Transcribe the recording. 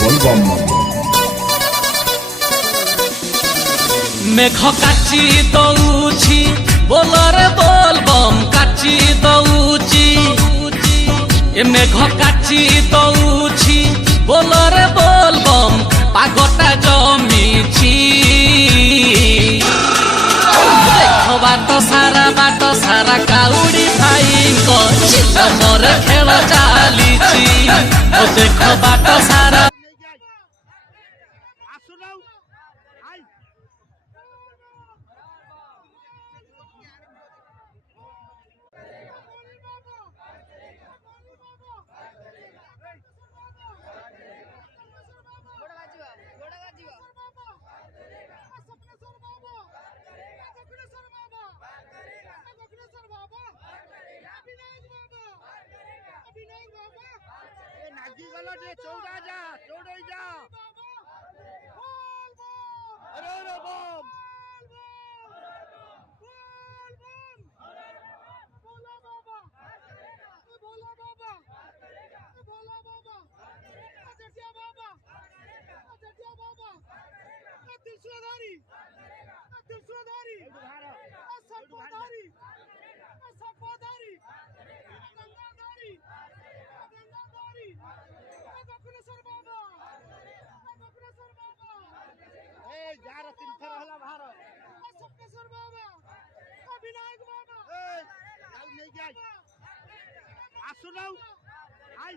बोलबम मेघ काची दौची बोलरे बोलबम काची दौची ए मेघ काची दौची बोलरे बोलबम पागटा जमीची देखो बाट सारा काउडी भाईको मोर खेल चालीची ओ देखो बाट सारा चौड़ा जा चौड़ई जा अरे रे बम तीन थर हला भार सप्तेश्वर बाबा विनायक बाबा ए नहीं जाए आसु ना आई